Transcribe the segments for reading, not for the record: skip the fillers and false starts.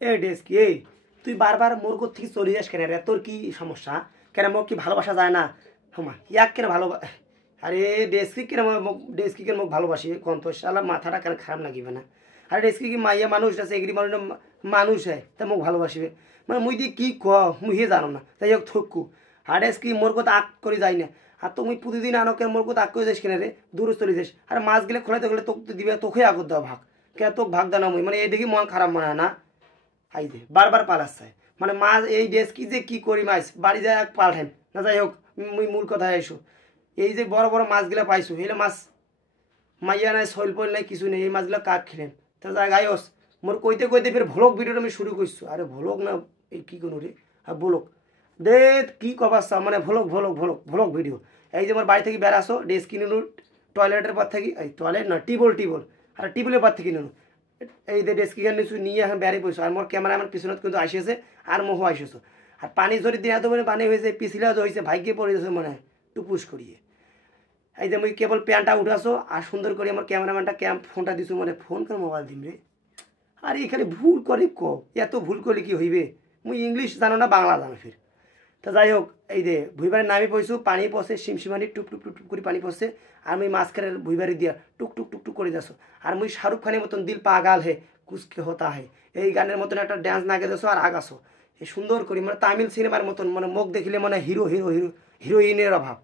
এ ডেস্কি এই তুই বারবার মোর কোথ থেকে চলে যাস কেন রে? তোর কি সমস্যা? কেন মোক কি ভালোবাসা যায় না? হমা ইয়াক কেন ভালো? আরে ডেস্কি কেন ডেস্কি কেন মোক ভালোবাসি কোন তো শালা মাথাটা কেন খারাপ লাগিবে না? আরে ডেস্কি কি মাইয়া মানুষ আছে, এগ্রি মানুষ মানুষ হয় তা মোক ভালোবাসিবে মানে মুই দি কি ক মুই হে জানো না, তাই হোক থক্কু। আর ডেস্কি মোর কথা আগ করে যাই না। আর তুমি প্রতিদিন আনো কেন মোর কথা আগ করে যাস কেন রে? দূরে চলে যাস। আর মাছ গেলে খোলাইতে গেলে তোকে দিবে, তোকে আগত দেওয়া ভাগ কে তোকে ভাগ দানা মুই মানে এই দেখি মন খারাপ মনে হয় না? আই যে বারবার পালাচ্ছে মানে মাছ এই ড্রেস কি যে কি করি মাছ বাড়ি যায় পাল্টাইম না। যাই হোক মুই মূল কথায় আইসো, এই যে বড় বড় মাছগুলা পাইছো এগুলো মাছ মাইয়া নাই শৈল পইল নাই কিছু নেই, এই মাছগুলো কাক খেলেন তা যাই গায়স। মোর কইতে কইতে ফের ভ্লগ ভিডিওটা আমি শুরু করছো। আরে ভ্লগ না এই কি কোনো রে? আর ব্লগ দে কি কবার মানে vlog vlog vlog vlog video. এই যে আমার বাড়ি থেকে বেড়াসো ড্রেস কিনে নো টয়লেটের পর থেকে, এই টয়লেট না টিবল টিবল আর টিবলের পর থেকে নিনো এই যে ডেস্কি গান নিছু নিয়ে এখন বেড়ে পড়ছো। আর মোর ক্যামেরা আমার পিছনত কিন্তু আসিয়েছে আর মোহ আসিয়েছো। আর পানি যদি দিন এত মানে পানি হয়েছে পিছিলা হয়েছে ভাগ্যে পড়ে যাচ্ছে মনে হয় টুপুস করিয়ে। এই যে মুই কেবল প্যান্টটা উঠাছো আর সুন্দর করে আমার ক্যামেরাম্যানটা ফোনটা দিছো মানে ফোন করে মোবাইল দিম রে। আর এখানে ভুল করে ক এত ভুল করলে কি হইবে? মুই ইংলিশ জানো না বাংলা জানো ফির। তা যাই হোক এই যে ভুইবারে নামি পড়ছো পানি পড়ছে সিমসিমানি টুক টুক টুক টুক করে পানি পড়ছে। আর মুই মাঝখানের ভুইবারি দিয়া টুক টুক টুক টুক করে যাচ্ছ। আর মুই শাহরুখ খানের মতন দিল পাগাল হে কুচকে হতা হে এই গানের মতন একটা ড্যান্স না গেছো আর আগাছো এই সুন্দর করি মানে তামিল সিনেমার মতন মানে মুখ দেখিলে মানে হিরো হিরো হিরো হিরোইনের অভাব।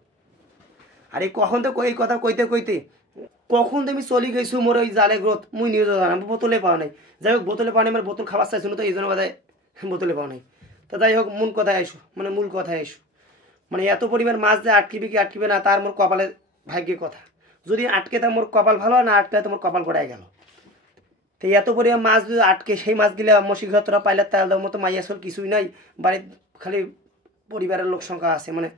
আর এই কখন তো এই কথা কইতে কইতে কখন তো আমি চলি গেছো মোর ওই জালে গ্রোথ মুই নিউজ জানাম বোতলে পাওয়া নাই। যাই হোক বোতলে পাওয়া নাই আমার বোতল খাবার চাইছো না তো এই জন্য বাদায় বোতলে পাওয়া নাই। তা যাই হোক মূল কথায় আইসো মানে মূল কথায় আইসো মানে এত পরিমাণ মাছ যে আটকিবে কি আটকিবে না তার মোর কপালে ভাগ্যের কথা। যদি আটকে তা মোর কপাল ভালো না আটকে তোমার কপাল গড়াই গেল। তো এত পরিমাণ মাছ যদি আটকে সেই মাছগুলো মশিঘতরা পাইলে তার মতো মাইয়াসল কিছুই নাই বাড়ির খালি পরিবারের লোক সংখ্যা আছে মানে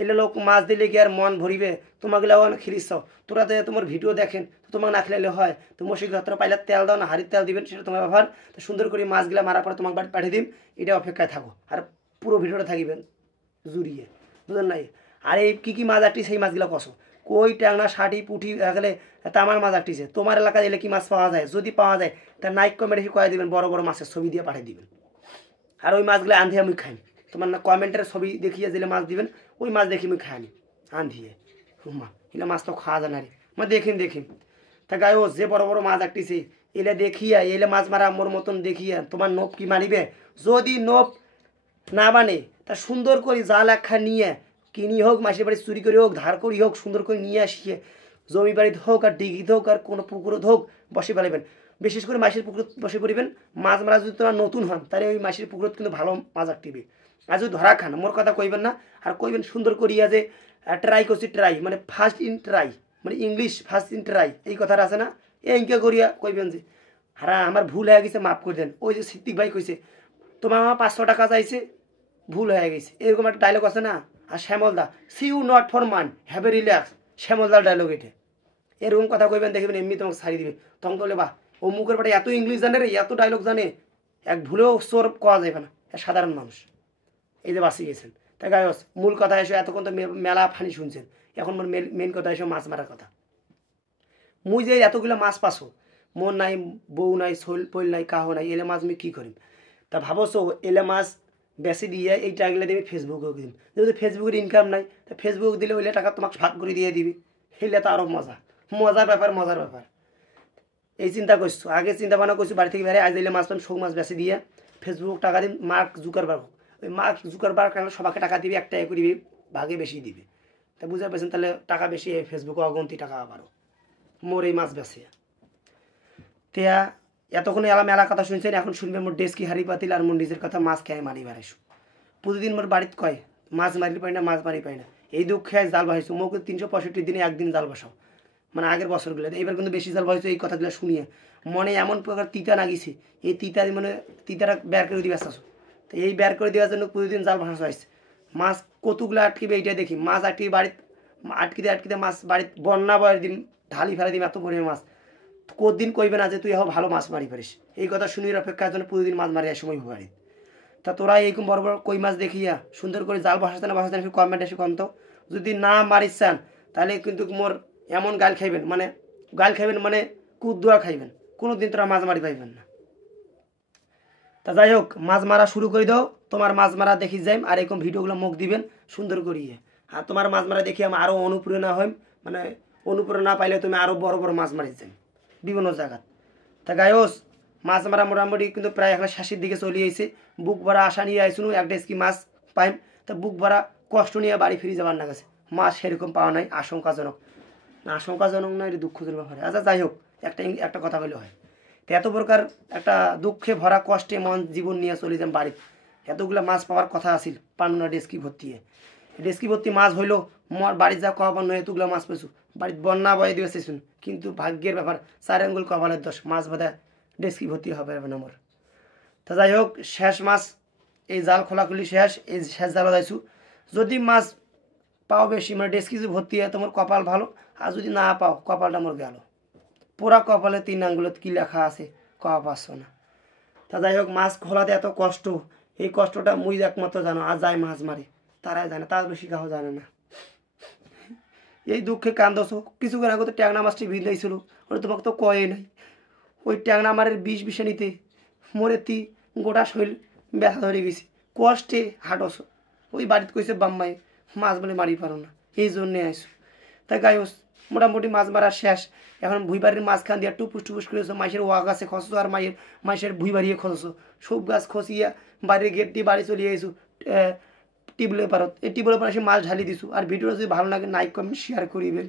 এলে লোক মাছ দিলে কি আর মন ভরিবে? তোমাগুলো অনেক খিরিস তোরা তো তোমার ভিডিও দেখেন তো তোমাকে না খেলে হয় তো মশিঘতরা পাইলে তেল দাও না হাড়ির তেল দিবেন সেটা তোমার ব্যবহার। তো সুন্দর করে মাছগুলো মারার পরে তোমাকে বাড়ি পাঠিয়ে দিন এটা অপেক্ষায় থাকো আর পুরো ভিডিওটা থাকিবেন জুড়িয়ে বুঝলেন নাই। আর এই কী কী মাছ আটটি সেই মাছগুলো কষো কই ট্যাংরা ষাটি পুঁটি গেলে তামার মাছ আটটিছে তোমার এলাকায় এলে কি মাছ পাওয়া যায়? যদি পাওয়া যায় তা নাইক কমেন্টে কয়ে দিবেন বড় বড় মাছের ছবি দিয়ে পাঠিয়ে দিবেন। আর ওই মাছগুলো আন্ধিয়ে আমি খাই তোমার না কমেন্টের ছবি দেখিয়ে দিলে মাছ দিবেন ওই মাছ দেখি আমি খাইনি আন্ধিয়ে হুমা এলে মাছ তো খাওয়া যায় না রে মা দেখিন দেখিন। তা গায়ে ও যে বড় বড় মাছ আটটিছে এলে দেখিয়া এলে মাছ মারা মোর মতন দেখিয়া তোমার নোপ কি মারিবে? যদি নোপ না মানে তা সুন্দর করে জাল একখা নিয়ে কিনি হোক মাসির বাড়ি চুরি করে হোক ধার করি হোক সুন্দর করে নিয়ে আসিয়ে জমি বাড়িতে হোক আর ডিগিতে হোক আর কোনো পুকুরত হোক বসে ফেলাবেন। বিশেষ করে মাসির পুকুরত বসে পড়িবেন। মাছ মারা যদি তোমার নতুন হন তাহলে ওই মাসির পুকুরত কিন্তু ভালো মাছ আটটিবে। আর যদি ধরা খান মোর কথা কইবেন না আর কইবেন সুন্দর করিয়া যে ট্রাই করছি ট্রাই মানে ফার্স্ট ইন ট্রাই মানে ইংলিশ ফার্স্ট ইন ট্রাই এই কথাটা আছে না এঁকে করিয়া কইবেন যে হারা আমার ভুল হয়ে গেছে মাফ করে দেন। ওই যে সিদ্দিক ভাই কইছে তোমার আমার 500 টাকা চাইছে ভুল হয়ে গেছে এরকম একটা ডায়লগ আছে না। আর শ্যামলদা see you not for man have a relax শ্যামলদার ডায়লগ এটা এরকম কথা কইবেন দেখবেন এমনি তোমাকে ছাড়ি দিবে তখন বলে বা ও মুখের পাটে এত ইংলিশ জানে রে এত ডায়লগ জানে এক ভুলেও সোর করা যাবে না সাধারণ মানুষ এই যে বাঁচিয়ে গেছেন। তাই গায়স মূল কথা এসে এতক্ষণ তো মেলা ফানি শুনছেন এখন মোর মেন কথা এসে মাছ মারার কথা। মুই যে এতগুলো মাছ পাছো মোর নাই বউ নাই শৈল পৈল নাই কাহ নাই এলে মাছ আমি কী করিম? তা ভাবছো এলে মাছ বেশি দিয়ে এই টাকাগুলো দেবে ফেসবুকেও দিন যেহেতু ফেসবুকের ইনকাম নাই তা ফেসবুক দিলে ওইলে টাকা তোমাকে ভাগ করে দিয়ে দিবি সেইলে তো আরও মজা মজার ব্যাপার মজার ব্যাপার। এই চিন্তা করছো আগে চিন্তা ভাবনা করছো বাড়ি থেকে বেড়ে আজ দিলে মাছ পান শোক মাছ বেশি দিয়ে ফেসবুক টাকা দিন মার্ক জুকারবার্গ ওই মার্ক জুকারবার্গ সবাইকে টাকা দিবি একটা করে ভাগে বেশি দিবে তা বুঝতে পারছেন তাহলে টাকা বেশি ফেসবুকে অগন্তি টাকা আবারও মোর এই মাছ বেশি। তেয়া এতক্ষণ এলাম মেলা কথা শুনছেন এখন শুনবেন মোর ডেস্কি হারি পাতিল আর মোর নিজের কথা মাছ খেয়ে মারি বেড়াইছো প্রতিদিন মোর বাড়িতে কয় মাছ মারি পাই না মাছ মারি পাই না এই দুঃখ খেয়ে জাল বাসাইছো মোকে 365 দিনে একদিন জাল বাসাও মানে আগের বছরগুলো এবার কিন্তু বেশি জাল বাসাইছো এই কথাগুলো শুনিয়ে মনে এমন প্রকার তিতা লাগিছে এই তিতা মানে তিতাটা বের করে দিয়ে আসছো তো এই বের করে দেওয়ার জন্য প্রতিদিন জাল বাসানো আসছে মাছ কতগুলো আটকিবে এইটা দেখি মাছ আটকিবে বাড়িতে আটকিতে আটকিতে মাছ বাড়িতে বন্যা বয়ের দিন ঢালি ফেলে দিন এত পরিমাণ মাছ কদিন কইবে না যে তুই এখন ভালো মাছ মারি পারিস এই কথা শুনির অপেক্ষার জন্য প্রতিদিন মাছ মারি সময় বাড়ি। তা তোরা এইরকম বড় বড় কই মাছ দেখিয়া সুন্দর করে জাল বসাতে না বসাতে কমেন্ট এসে কন্ত যদি না মারিস চান তাহলে কিন্তু মোর এমন গাল খাইবেন মানে কুদুয়া খাইবেন কোনো দিন তোরা মাছ মারি পাইবেন না। তা যাই হোক মাছ মারা শুরু করে দাও, তোমার মাছ মারা দেখি যাইম আর এরকম ভিডিওগুলো মুখ দিবেন সুন্দর করিয়ে। আর তোমার মাছ মারা দেখি আমি আরও অনুপ্রেরণা হইম, মানে অনুপ্রেরণা পাইলে তুমি আরও বড় বড় মাছ মারি যাই বিভিন্ন জায়গাত। তা গায়স মাছ মারা মোটামুটি কিন্তু প্রায় এখন শেষের দিকে চলে আইছে। বুক ভরা আশা নিয়ে আইসুন একটা কি মাছ পাইম, তা বুক ভরা কষ্ট নিয়ে বাড়ি ফিরে যাবার না গেছে, মাছ সেরকম পাওয়া নাই, আশঙ্কাজনক না, আশঙ্কাজনক না, এটা দুঃখজনক ব্যাপারে। আচ্ছা যাই হোক একটা কথা বলে হয়, তো এত প্রকার একটা দুঃখে ভরা কষ্টে মন জীবন নিয়ে চলে যান বাড়ি, এতগুলো মাছ পাওয়ার কথা আছিল পানুনা ডেস্কি ভর্তি, ডেস্কি ভর্তি মাছ হইলো মোর বাড়ি যা কবার নয় এতগুলো মাছ পেয়েছু, বাড়িতে বন্যা বয়ে দিয়ে চেয়েছুন, কিন্তু ভাগ্যের ব্যাপার 4 আঙ্গুল কপালের দোষ, মাছ বাঁধা ডেস্কি ভর্তি হবে না মোর। তা যাই হোক শেষ মাছ এই জাল খোলাখুলি শেষ, এই শেষ জালও যাইছু, যদি মাছ পাও বেশি মানে ডেস্কি যদি ভর্তি হয় তোমার কপাল ভালো, আর যদি না পাও কপালটা মোর গেল, পুরা কপালে 3 আঙ্গুলত কি লেখা আছে কওয়া পাচ্ছ না। তা যাই হোক মাছ খোলাতে এত কষ্ট, এই কষ্টটা মুই একমাত্র জানো, আর যাই মাছ মারি তারাই জানে, তার বেশি কাউ জানে না। এই দুঃখে কান্দছো, কিছুক্ষণ আগে তো ট্যাংরা মাছটি ভিড়াইছিল, ওটা তোমাকে তো কয়ে নাই, ওই ট্যাংরা মারের বিষ নিতে মরেতি গোটা শরীর ব্যথা ধরে গেছি, কষ্টে হাঁটছো, ওই বাড়িতে কইছে বাম্মাই মাছ বলে মারি পারো না, এই জন্যে আইসো। তাই গাইস মোটামুটি মাছ মারা শেষ, এখন ভুই বাড়ির মাঝখান দিয়ে টুপুস করেছো, মাইসের ওয়া গাছে খসছো আর মাইসের ভুই বাড়িয়ে খসছো, সব গাছ খসিয়া বাড়ির গেট দিয়ে বাড়ি চলে আইসু টিবলের পারত, এই টিবলের পারে মাছ ঢালি দিছু। আর ভিডিওটা যদি ভালো লাগে লাইক কমেন্ট শেয়ার করিবেন।